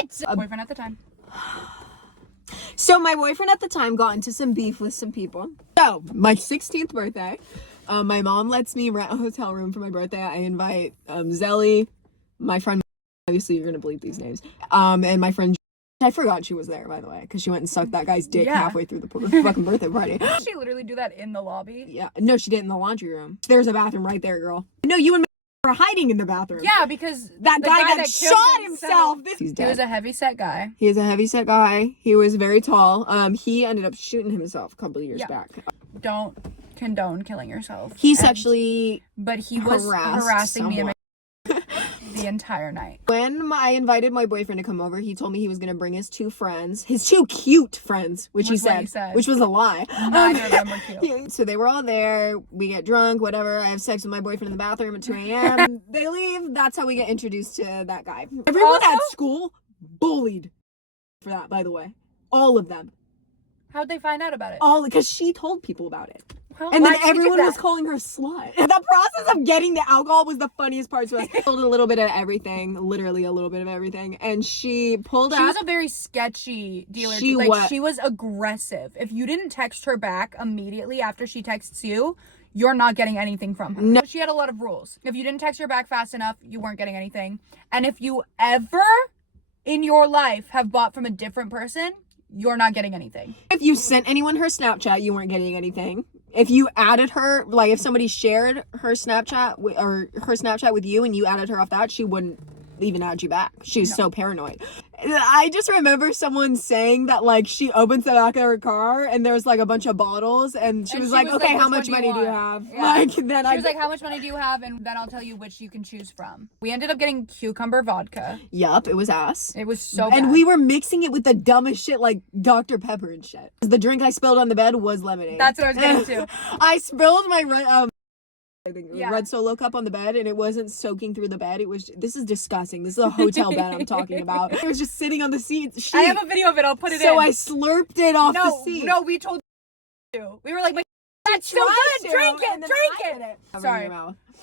it! Boyfriend at the time. So my boyfriend at the time got into some beef with some people. So my 16th birthday, my mom lets me rent a hotel room for my birthday. I invite Zelly, my friend, obviously you're gonna bleep these names, and my friend, I forgot she was there, by the way, because she went and sucked that guy's dick halfway through the fucking birthday party. Did she literally do that in the lobby? Yeah, no, she did in the laundry room. There's a bathroom right there, girl. No, you and me were hiding in the bathroom. Yeah, because that guy that shot himself. He was a heavy-set guy. He is a heavy-set guy. He was very tall. He ended up shooting himself a couple of years back. Don't condone killing yourself. He sexually but he was harassing me the entire night. When I invited my boyfriend to come over, he told me he was going to bring his two cute friends, which he said, which was a lie. Neither of them were cute. So they were all there. We get drunk, whatever. I have sex with my boyfriend in the bathroom at 2 a.m. They leave. That's how we get introduced to that guy. Everyone at school bullied for that, by the way. All of them. How'd they find out about it? All because she told people about it. Well, and then everyone was calling her slut. The process of getting the alcohol was the funniest part to us. Told a little bit of everything, literally a little bit of everything. And she pulled up. She was a very sketchy dealer. She was aggressive. If you didn't text her back immediately after she texts you, you're not getting anything from her. No. She had a lot of rules. If you didn't text her back fast enough, you weren't getting anything. And if you ever in your life have bought from a different person, you're not getting anything. If you sent anyone her Snapchat, you weren't getting anything. If you added her, like if somebody shared her Snapchat or her Snapchat with you and you added her off that, she wouldn't even add you back. She was so paranoid. I just remember someone saying that like she opens the back of her car and there's like a bunch of bottles and she was like, okay, how much money do you have? Yeah. Like then she was like, how much money do you have? And then I'll tell you which you can choose from. We ended up getting cucumber vodka. Yup, it was ass. It was so bad. And we were mixing it with the dumbest shit like Dr. Pepper and shit. The drink I spilled on the bed was lemonade. That's what I was getting to. I spilled my red Solo cup on the bed and it wasn't soaking through the bed. It was, this is disgusting. This is a hotel bed I'm talking about. It was just sitting on the seat. I have a video of it. I'll put it in. So I slurped it off the seat. No, we told you. We were like, that's so good. Drink it. Sorry.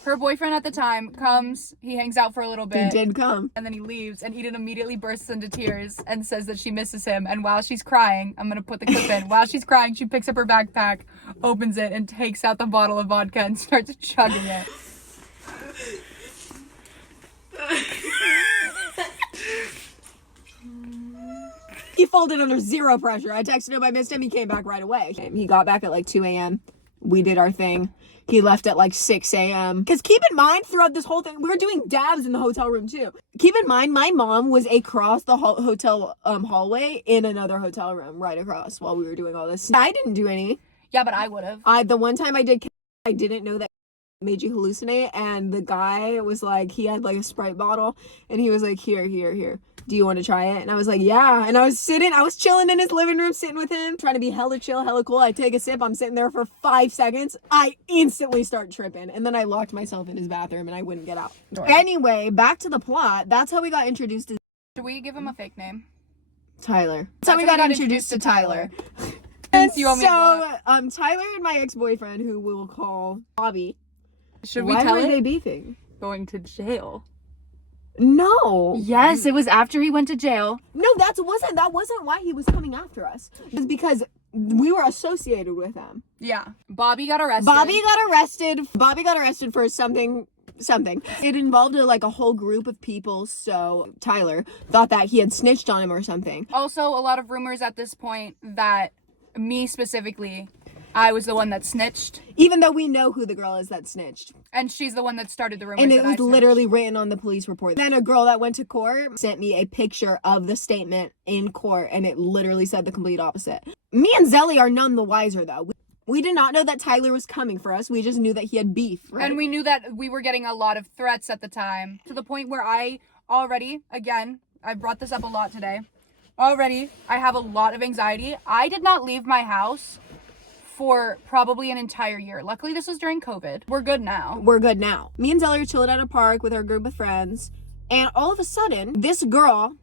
Her boyfriend at the time comes, he hangs out for a little bit. He did come. And then he leaves, and Eden immediately bursts into tears and says that she misses him. And while she's crying, I'm going to put the clip in. While she's crying, she picks up her backpack, opens it, and takes out the bottle of vodka and starts chugging it. He folded under zero pressure. I texted him, I missed him. He came back right away. He got back at like 2 a.m. We did our thing. He left at like 6 a.m. Because keep in mind, throughout this whole thing, we were doing dabs in the hotel room too. Keep in mind, my mom was across the hotel hallway in another hotel room right across while we were doing all this. I didn't do any. Yeah, but I would have. The one time I did, I didn't know that made you hallucinate. And the guy was like, he had like a Sprite bottle and he was like, here. Do you want to try it? And I was like, yeah. And I was chilling in his living room, sitting with him, trying to be hella chill, hella cool. I take a sip. I'm sitting there for 5 seconds. I instantly start tripping. And then I locked myself in his bathroom and I wouldn't get out. Anyway, back to the plot. That's how we got introduced to... Should we give him a fake name? Tyler. That's how we got introduced to Tyler. And so, Tyler and my ex-boyfriend, who we'll call Bobby. Should we tell Why were it? they beefing? Going to jail. No. Yes, it was after he went to jail. No, that wasn't why he was coming after us. It was because we were associated with him. Yeah. Bobby got arrested. Bobby got arrested for something. It involved a whole group of people, so Tyler thought that he had snitched on him or something. Also, a lot of rumors at this point that me specifically, I was the one that snitched. Even though we know who the girl is that snitched. And she's the one that started the rumors. And it was literally written on the police report. Then a girl that went to court sent me a picture of the statement in court, and it literally said the complete opposite. Me and Zelly are none the wiser, though. We did not know that Tyler was coming for us. We just knew that he had beef, right? And we knew that we were getting a lot of threats at the time. To the point where I brought this up a lot today. I have a lot of anxiety. I did not leave my house for probably an entire year. Luckily, this was during COVID. We're good now. Me and Zelly are chilling at a park with our group of friends, and all of a sudden, this girl,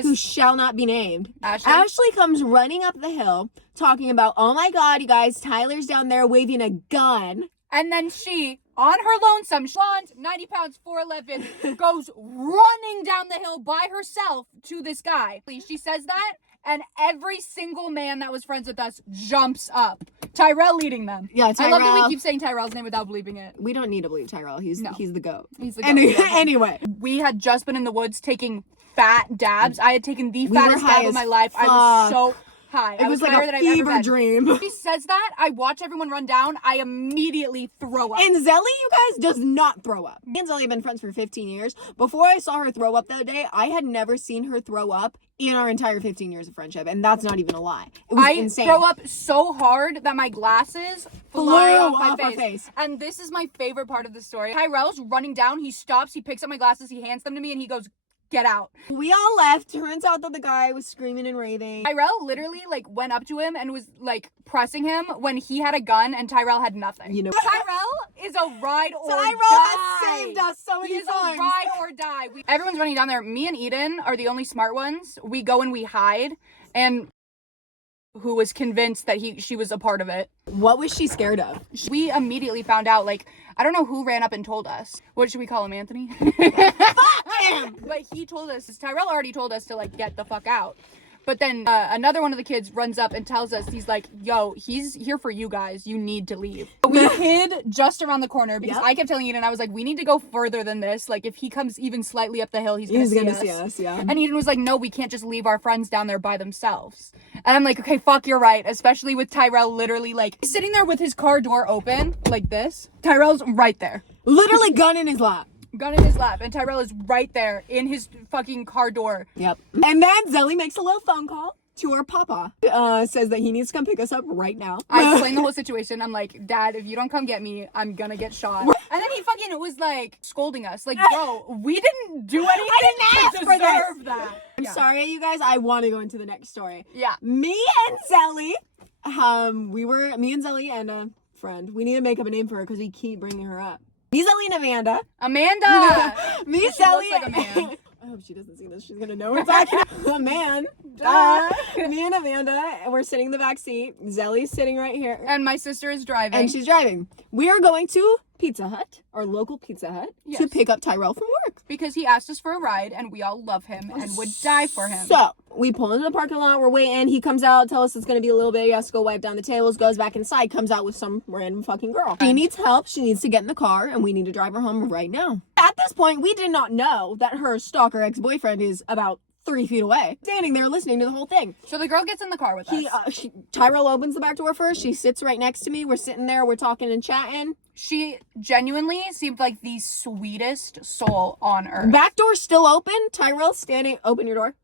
who shall not be named, Ashley comes running up the hill, talking about, oh my god, you guys, Tyler's down there waving a gun. And then she on her lonesome, blonde, 90 pounds, 4'11", goes running down the hill by herself to this guy. She says that, and every single man that was friends with us jumps up. Tyrell leading them. Yeah, Tyrell. I love that we keep saying Tyrell's name without believing it. We don't need to believe Tyrell. He's the GOAT. He's the GOAT. Anyway. We had just been in the woods taking fat dabs. I had taken the fattest dab of my life. I was so high. It was like a fever dream. She says that, I watch everyone run down, I immediately throw up. And Zelly, you guys, does not throw up. Me and Zelly have been friends for 15 years. Before I saw her throw up that day, I had never seen her throw up in our entire 15 years of friendship. And that's not even a lie. It was insane. I throw up so hard that my glasses flew off my face. And this is my favorite part of the story. Tyrell's running down, he stops, he picks up my glasses, he hands them to me, and he goes, "Get out." We all left. Turns out that the guy was screaming and raving. Tyrell literally went up to him and was pressing him when he had a gun and Tyrell had nothing. You know, Tyrell is a ride or die. Tyrell has saved us so many times. He is a ride or die. Everyone's running down there. Me and Eden are the only smart ones. We go and we hide, and who was convinced that she was a part of it. What was she scared of? We immediately found out, I don't know who ran up and told us. What should we call him, Anthony? Fuck him! But he told us, Tyrell already told us to get the fuck out. But then another one of the kids runs up and tells us, he's like, yo, he's here for you guys. You need to leave. We hid just around the corner because I kept telling Eden, I was like, we need to go further than this. If he comes even slightly up the hill, he's gonna see us. Yeah. And Eden was like, no, we can't just leave our friends down there by themselves. And I'm like, okay, fuck, you're right. Especially with Tyrell literally sitting there with his car door open like this. Tyrell's right there. Literally gun in his lap. Gun in his lap, and Tyrell is right there in his fucking car door. Yep. And then Zelly makes a little phone call to her papa. Says that he needs to come pick us up right now. I explained the whole situation. I'm like, Dad, if you don't come get me, I'm gonna get shot. And then he fucking was scolding us. Bro, we didn't do anything. I didn't ask for this. That. I'm sorry, you guys. I want to go into the next story. Yeah. Me and Zelly, me and Zelly and a friend. We need to make up a name for her because we keep bringing her up. Me, Zelly, and Amanda. Me, Zelly. Looks like a man. I hope she doesn't see this. She's gonna know we're talking a man. Me and Amanda, and we're sitting in the back seat. Zelly's sitting right here. And my sister is driving. And she's driving. We are going to Pizza Hut, our local Pizza Hut, to pick up Tyrell from work. Because he asked us for a ride, and we all love him and would die for him. So, we pull into the parking lot, we're waiting, he comes out, tells us it's gonna be a little bit, he has to go wipe down the tables, goes back inside, comes out with some random fucking girl. She needs help, she needs to get in the car, and we need to drive her home right now. At this point, we did not know that her stalker ex-boyfriend is about 3 feet away, standing there listening to the whole thing. So the girl gets in the car with us. Tyrell opens the back door first. She sits right next to me. We're sitting there. We're talking and chatting. She genuinely seemed like the sweetest soul on earth. Back door still open. Tyrell standing. Open your door.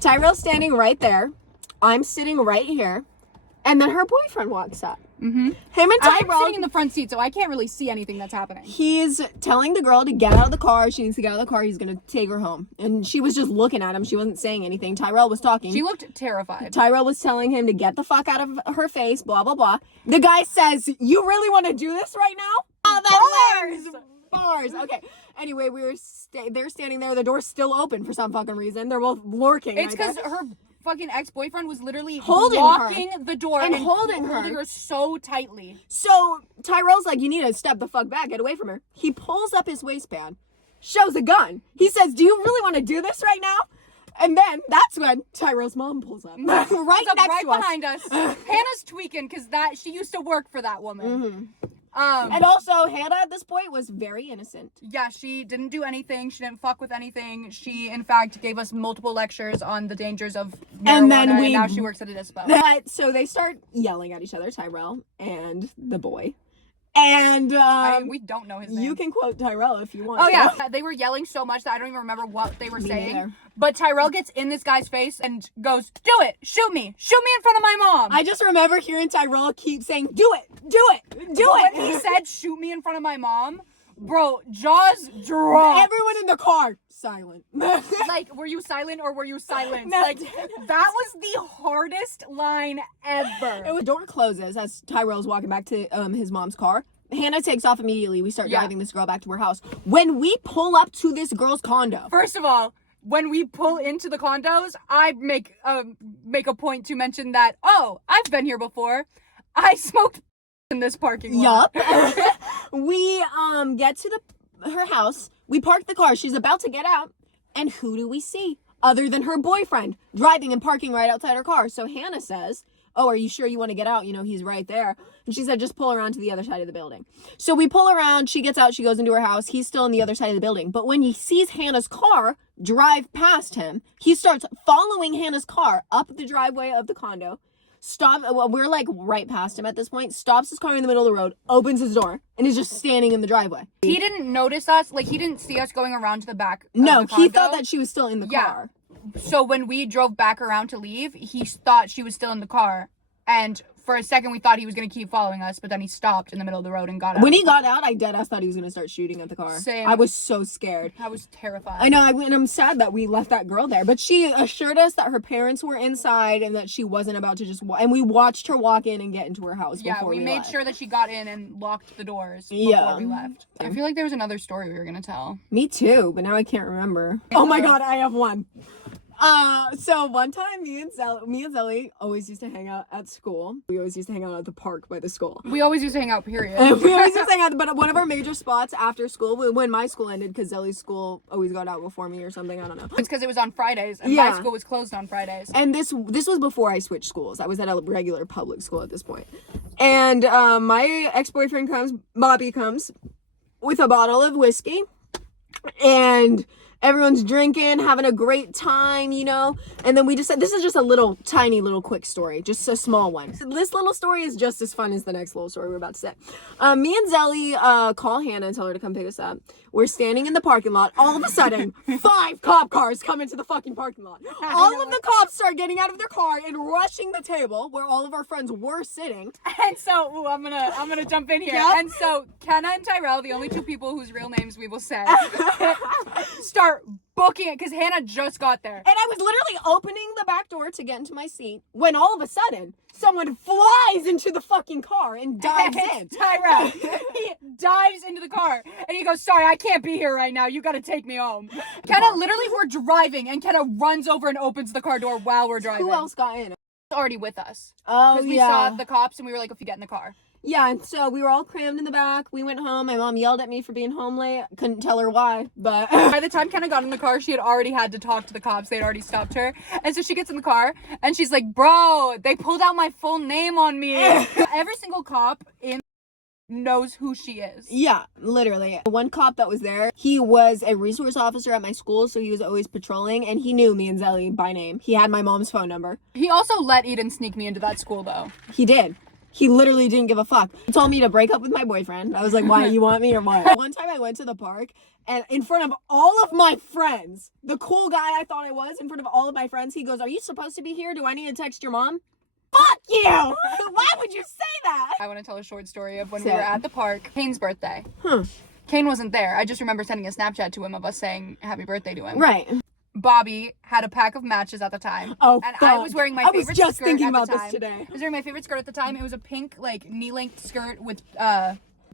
Tyrell standing right there. I'm sitting right here. And then her boyfriend walks up. Mm-hmm. Him and Tyrell. I'm sitting in the front seat, so I can't really see anything that's happening. He's telling the girl to get out of the car. She needs to get out of the car. He's going to take her home. And she was just looking at him. She wasn't saying anything. Tyrell was talking. She looked terrified. Tyrell was telling him to get the fuck out of her face, blah, blah, blah. The guy says, you really want to do this right now? Oh, Bars. Okay. Anyway, they're standing there. The door's still open for some fucking reason. They're both lurking. It's because her fucking ex-boyfriend was literally blocking the door and holding her so tightly. So Tyrell's like, you need to step the fuck back, get away from her. He pulls up his waistband, shows a gun. He says, do you really want to do this right now? And then that's when Tyrell's mom pulls up. right behind us. Hannah's tweaking because she used to work for that woman. Mm-hmm. And also, Hannah at this point was very innocent. Yeah, she didn't do anything. She didn't fuck with anything. She, in fact, gave us multiple lectures on the dangers of marijuana, and now she works at a dispo. So they start yelling at each other, Tyrell and the boy. And we don't know his name. You can quote Tyrell if you want. Oh, yeah. They were yelling so much that I don't even remember what they were saying. Neither. But Tyrell gets in this guy's face and goes, do it. Shoot me. Shoot me in front of my mom. I just remember hearing Tyrell keep saying, do it. Do it. Do it. When he said, shoot me in front of my mom, bro, jaws dropped. Everyone in the car, silent. Were you silent or were you silenced? No. That was the hardest line ever. The door closes as Tyrell's walking back to his mom's car. Hannah takes off immediately. We start driving this girl back to her house. When we pull up to this girl's condo. First of all, when we pull into the condos, I make a point to mention that, I've been here before. I smoked in this parking lot. Yup. We get to her house. We park the car. She's about to get out. And who do we see? Other than her boyfriend driving and parking right outside her car. So Hannah says, oh, are you sure you want to get out? You know, he's right there. And she said, just pull around to the other side of the building. So we pull around. She gets out. She goes into her house. He's still on the other side of the building. But when he sees Hannah's car drive past him, he starts following Hannah's car up the driveway of the condo. We're like right past him at this point. Stops his car in the middle of the road, opens his door, and is just standing in the driveway. He didn't notice us. Like, he didn't see us going around to the back. No, of the condo. he thought that she was still in the car. So when we drove back around to leave, he thought she was still in the car. And for a second, we thought he was going to keep following us, but then he stopped in the middle of the road and got out. When he got out, I deadass thought he was going to start shooting at the car. Same. I was so scared. I was terrified. I know, and I'm sad that we left that girl there. But she assured us that her parents were inside and that she wasn't about to just and we watched her walk in and get into her house before we made left. sure that she got in and locked the doors before we left. I feel like there was another story we were going to tell. Me too, but now I can't remember. Oh my god, I have one. So one time me and Zelly always used to hang out at school. We always used to hang out at the park by the school. We always used to hang out, period. We always used to hang out, but one of our major spots after school, when my school ended, because Zelly's school always got out before me or something, I don't know. It's because it was on Fridays, and my school was closed on Fridays. And this was before I switched schools. I was at a regular public school at this point. And my ex-boyfriend Bobby comes with a bottle of whiskey, and everyone's drinking, having a great time, you know? And then we just said, this is just a tiny little quick story, just a small one. This little story is just as fun as the next little story we're about to say. Me and Zelly call Hannah and tell her to come pick us up. We're standing in the parking lot. All of a sudden, 5 cop cars come into the fucking parking lot. All of the cops start getting out of their car and rushing the table where all of our friends were sitting. And so, I'm gonna jump in here. Yep. And so, Kenna and Tyrell, the only 2 people whose real names we will say, start booking it because Hannah just got there. And I was literally opening the back door to get into my seat when all of a sudden someone flies into the fucking car and dives in. Tyrell. He dives into the car and he goes, sorry, I can't be here right now. You gotta take me home. Kenna, literally, we're driving and Kenna runs over and opens the car door while we're driving. Who else got in? Already with us. Oh, because we saw the cops and we were like, if you get in the car. Yeah, and so we were all crammed in the back. We went home. My mom yelled at me for being home late. Couldn't tell her why, but by the time Kenna got in the car, she had already had to talk to the cops. They had already stopped her. And so she gets in the car and she's like, bro, they pulled out my full name on me. Every single cop in knows who she is. Yeah, literally. One cop that was there, he was a resource officer at my school, so he was always patrolling, and he knew me and Zelly by name. He had my mom's phone number. He also let Eden sneak me into that school, though. He did. He literally didn't give a fuck. He told me to break up with my boyfriend. I was like, why, you want me or what? One time I went to the park, and in front of all of my friends, the cool guy I thought I was, in front of all of my friends, he goes, are you supposed to be here? Do I need to text your mom? Fuck you! Why would you say that? I want to tell a short story of when we were at the park. Kane's birthday. Huh. Kane wasn't there. I just remember sending a Snapchat to him of us saying happy birthday to him. Right. Bobby had a pack of matches at the time. Oh, and fuck. I was wearing my favorite skirt. I was just thinking about this today. I was wearing my favorite skirt at the time. It was a pink, like, knee-length skirt with,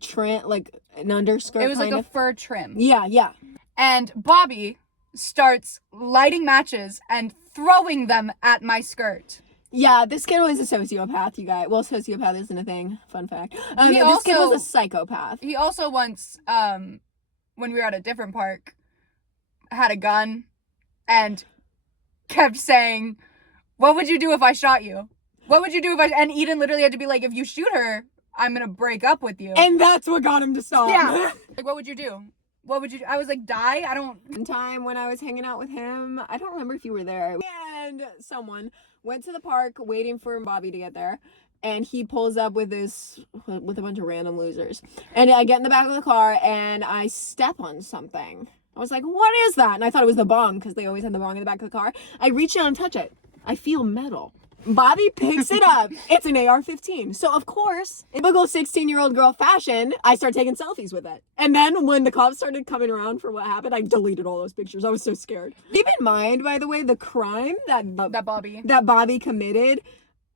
Trent, like, an underskirt. It was kind like of a fur trim. Yeah. And Bobby starts lighting matches and throwing them at my skirt. Yeah, this kid was a sociopath, you guys. Well, sociopath isn't a thing. Fun fact. This kid was a psychopath. He also once, when we were at a different park, had a gun and kept saying, what would you do if I shot you? What would you do if and Eden literally had to be like, if you shoot her, I'm gonna break up with you. And that's what got him to stop. Yeah. Like, what would you do? What would you do? I was like, die? I don't... One time when I was hanging out with him, I don't remember if you were there, and someone went to the park waiting for Bobby to get there, and he pulls up with a bunch of random losers. And I get in the back of the car, and I step on something. I was like, what is that? And I thought it was the bong, because they always had the bong in the back of the car. I reach down and touch it. I feel metal. Bobby picks it up. It's an AR-15. So, of course, in typical 16-year-old girl fashion, I start taking selfies with it. And then when the cops started coming around for what happened, I deleted all those pictures. I was so scared. Keep in mind, by the way, the crime that Bobby committed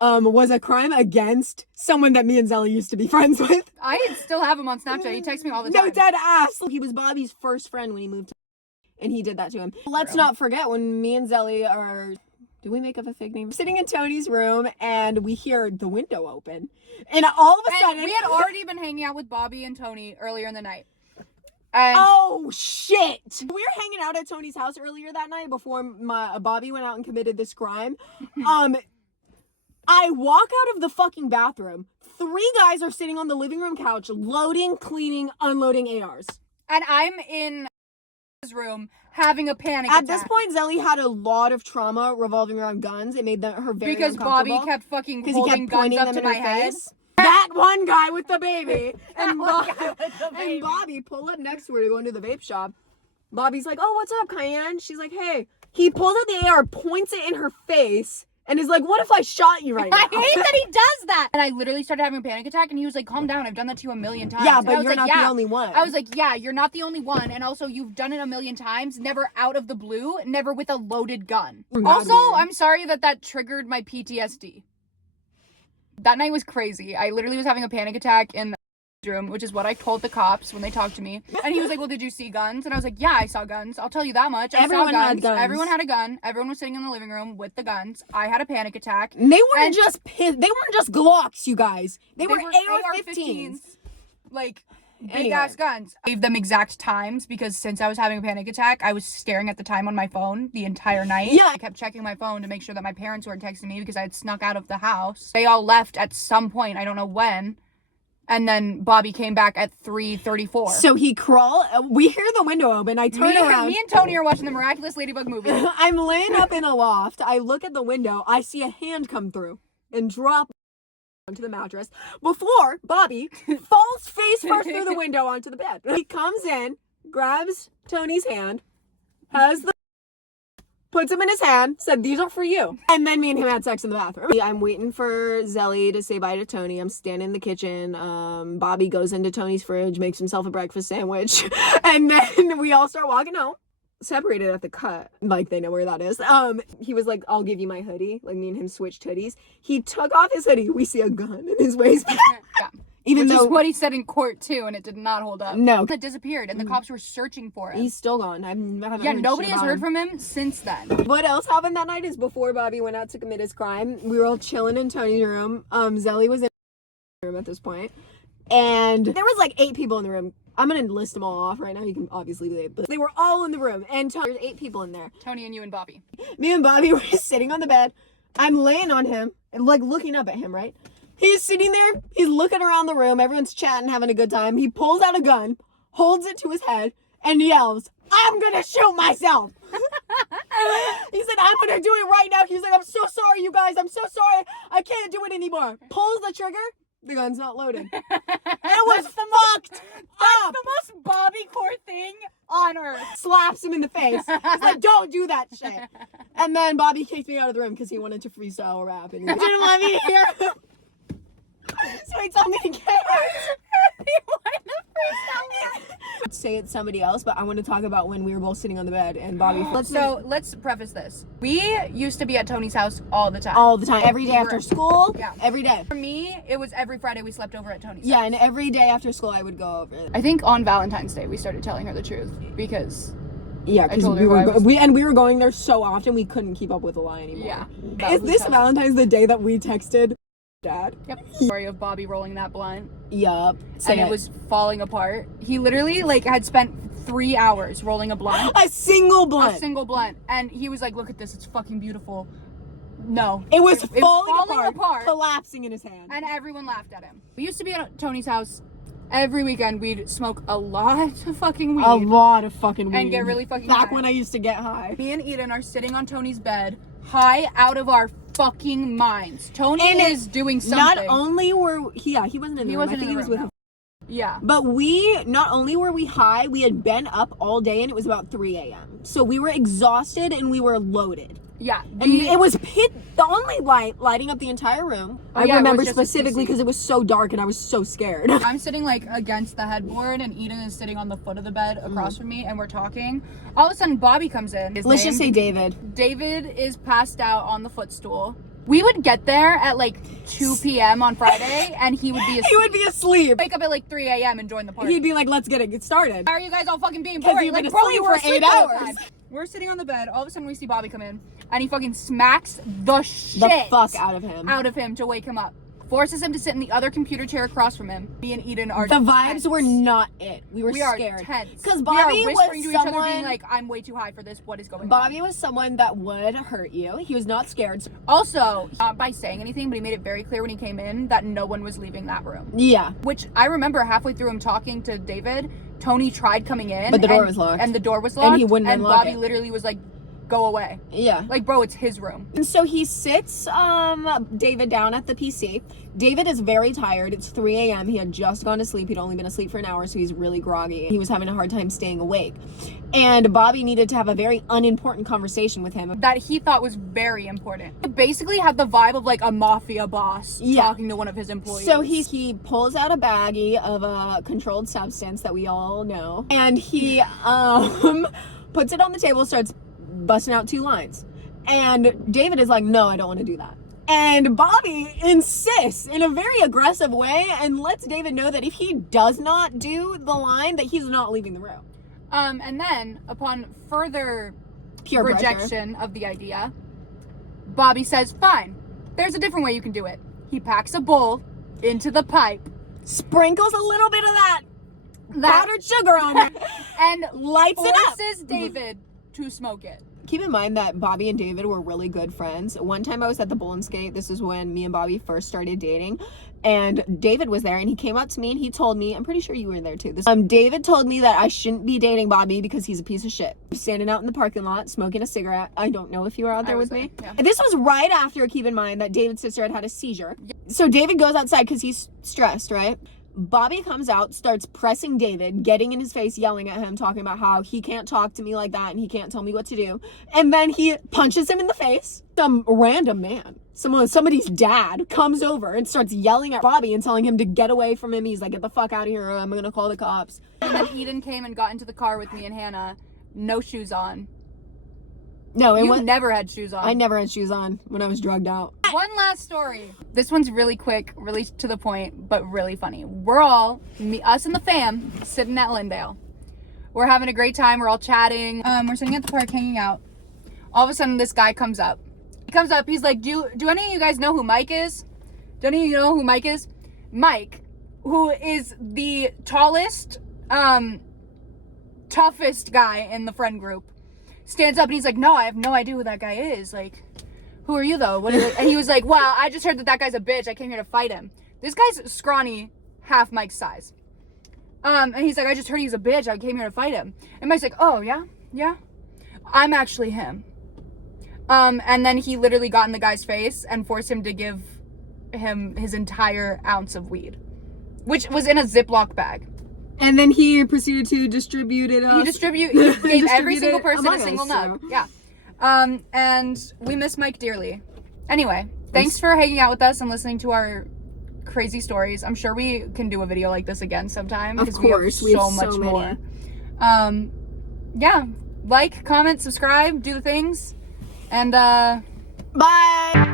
was a crime against someone that me and Zelly used to be friends with. I still have him on Snapchat. He texts me all the time. No, dead ass. He was Bobby's first friend when he moved to, and he did that to him. Let's not forget when me and Zelly are Do we make up a fake name? We're sitting in Tony's room and we hear the window open. And all of a sudden... we had already been hanging out with Bobby and Tony earlier in the night. And oh, shit! We were hanging out at Tony's house earlier that night before Bobby went out and committed this crime. I walk out of the fucking bathroom. 3 guys are sitting on the living room couch, loading, cleaning, unloading ARs. And I'm in his room having a panic attack. At this point, Zelly had a lot of trauma revolving around guns. It made her very because uncomfortable. Bobby kept fucking holding guns up to my head. That one guy with the baby. And Bobby pulled up next to her to go into the vape shop. Bobby's like, oh, what's up, Cayenne? She's like, hey. He pulls out the AR, points it in her face, and is like, what if I shot you right now? I hate that he does that. And I literally started having a panic attack, and he was like, calm down. I've done that to you a million times. Yeah, but you're not the only one. I was like, yeah, you're not the only one. And also, you've done it a million times, never out of the blue, never with a loaded gun. Also, I'm sorry that triggered my PTSD. That night was crazy. I literally was having a panic attack in the room, which is what I told the cops when they talked to me. And he was like, well, did you see guns? And I was like, yeah, I saw guns. I'll tell you that much. Everyone had guns. Everyone had a gun. Everyone was sitting in the living room with the guns. I had a panic attack. And they weren't just Glocks, you guys. They were AR-15s. Like, big ass guns. I gave them exact times because since I was having a panic attack, I was staring at the time on my phone the entire night. Yeah. I kept checking my phone to make sure that my parents weren't texting me because I had snuck out of the house. They all left at some point. I don't know when. And then Bobby came back at 3:34. So he crawled. We hear the window open. I turn around. Me and Tony are watching the Miraculous Ladybug movie. I'm laying up in a loft. I look at the window. I see a hand come through and drop onto the mattress before Bobby falls face first through the window onto the bed. He comes in, grabs Tony's hand, puts him in his hand, said, these are for you. And then me and him had sex in the bathroom. I'm waiting for Zelly to say bye to Tony. I'm standing in the kitchen. Bobby goes into Tony's fridge, makes himself a breakfast sandwich. And then we all start walking home. Separated at the cut. Like, they know where that is. He was like, I'll give you my hoodie. Like, me and him switched hoodies. He took off his hoodie. We see a gun in his waistband. Yeah. Which is what he said in court too, and it did not hold up. No. It disappeared, and the cops were searching for him. He's still gone. Nobody has heard from him since then. What else happened that night is before Bobby went out to commit his crime, we were all chilling in Tony's room. Zelly was in the room at this point, and there was like 8 people in the room. I'm gonna list them all off right now. You can obviously believe it, but they were all in the room, and there's 8 people in there. Tony and you and Bobby. Me and Bobby were sitting on the bed. I'm laying on him and like looking up at him, right? He's sitting there, he's looking around the room, everyone's chatting, having a good time. He pulls out a gun, holds it to his head, and yells, I'm gonna shoot myself. He said, I'm gonna do it right now. He was like, I'm so sorry, you guys, I'm so sorry. I can't do it anymore. Pulls the trigger, the gun's not loaded. It was fucked up. That's the most Bobby core thing on earth. Slaps him in the face. He's like, don't do that shit. And then Bobby kicked me out of the room because he wanted to freestyle rap and he didn't let me hear him. So he told me to get out. Say it's somebody else, but I want to talk about when we were both sitting on the bed and Bobby. Let's preface this. We used to be at Tony's house all the time. All the time. Every day after school. Yeah. Every day. For me, it was every Friday we slept over at Tony's house. Yeah, and every day after school I would go over. I think on Valentine's Day we started telling her the truth because yeah, because we were going there so often we couldn't keep up with the lie anymore. Yeah. Is this Valentine's the day that we texted Dad? Yep. Story of Bobby rolling that blunt. Yup. And it was falling apart. He literally had spent 3 hours rolling a blunt. A single blunt. And he was like, look at this, it's fucking beautiful. No. It was falling apart, collapsing in his hand. And everyone laughed at him. We used to be at Tony's house every weekend. We'd smoke a lot of fucking weed. A lot of fucking weed. And get really fucking high. Back when I used to get high. Me and Eden are sitting on Tony's bed, high out of our fucking minds. Tony is doing something. Not only were he wasn't in the room. I think he was with him. Yeah. But not only were we high, we had been up all day and it was about 3 a.m. So we were exhausted and we were loaded. Yeah. And it was the only light lighting up the entire room. I remember specifically because it was so dark and I was so scared. I'm sitting against the headboard and Eden is sitting on the foot of the bed across from me and we're talking. All of a sudden Bobby comes in. Let's just say David. David is passed out on the footstool. We would get there at 2 p.m. on Friday and he would be asleep. He would be asleep. Wake up at 3 a.m. and join the party. He'd be like, let's get it started. Why are you guys all fucking being boring? Because you've been asleep for 8 hours. We're sitting on the bed. All of a sudden, we see Bobby come in, and he fucking smacks the fuck out of him to wake him up. Forces him to sit in the other computer chair across from him. Me and Eden are the vibes were not it. We were scared. Are tense. Because Bobby we are whispering was to someone, each other, being like, "I'm way too high for this. What is going on?" Bobby was someone that would hurt you. He was not scared. Also, not by saying anything, but he made it very clear when he came in that no one was leaving that room. Yeah. Which I remember halfway through him talking to David, Tony tried coming in, but the door was locked. And the door was locked. And he wouldn't unlock Bobby literally was like, "Go away." Yeah. Like, bro, it's his room. And so he sits David down at the PC. David is very tired. It's 3 a.m. He had just gone to sleep. He'd only been asleep for an hour, so he's really groggy. He was having a hard time staying awake. And Bobby needed to have a very unimportant conversation with him. That he thought was very important. It basically had the vibe of like a mafia boss talking to one of his employees. So he pulls out a baggie of a controlled substance that we all know. And he puts it on the table, starts busting out 2 lines. And David is like, "No, I don't want to do that." And Bobby insists in a very aggressive way and lets David know that if he does not do the line, that he's not leaving the room. And then, upon further Pure rejection pressure of the idea, Bobby says, "Fine, there's a different way you can do it." He packs a bowl into the pipe, sprinkles a little bit of that powdered sugar on it, and lights it up. Forces David to smoke it. Keep in mind that Bobby and David were really good friends. One time I was at the Bull and Skate. This is when me and Bobby first started dating. And David was there and he came up to me and he told me, I'm pretty sure you were there too. David told me that I shouldn't be dating Bobby because he's a piece of shit. Standing out in the parking lot, smoking a cigarette. I don't know if you were out there with me. Yeah. This was right after, keep in mind, that David's sister had a seizure. So David goes outside because he's stressed, right? Bobby comes out, starts pressing David, getting in his face, yelling at him, talking about how he can't talk to me like that and he can't tell me what to do. And then he punches him in the face. Some random man, somebody's dad, comes over and starts yelling at Bobby and telling him to get away from him. He's like, "Get the fuck out of here, I'm gonna call the cops." And then Eden came and got into the car with me and Hannah, no shoes on. No, you never had shoes on. I never had shoes on when I was drugged out. One last story. This one's really quick, really to the point, but really funny. We're all, us and the fam, sitting at Lindale. We're having a great time. We're all chatting. We're sitting at the park hanging out. All of a sudden, this guy comes up. He comes up. He's like, do any of you guys know who Mike is? Do any of you know who Mike is? Mike, who is the tallest, toughest guy in the friend group, stands up and he's like, "No, I have no idea who that guy is. Like, who are you though?" And he was like, "Well, I just heard that guy's a bitch. I came here to fight him." This guy's scrawny, half Mike's size. And he's like, "I just heard he's a bitch. I came here to fight him." And Mike's like, "Oh, yeah? I'm actually him." And then he literally got in the guy's face and forced him to give him his entire ounce of weed, which was in a Ziploc bag. And then he proceeded to distribute it. He gave every single person a single nug. So. Yeah. And we miss Mike dearly. Anyway, thanks for hanging out with us and listening to our crazy stories. I'm sure we can do a video like this again sometime. Of course, we have so much more. Yeah. Like, comment, subscribe, do the things. And, bye!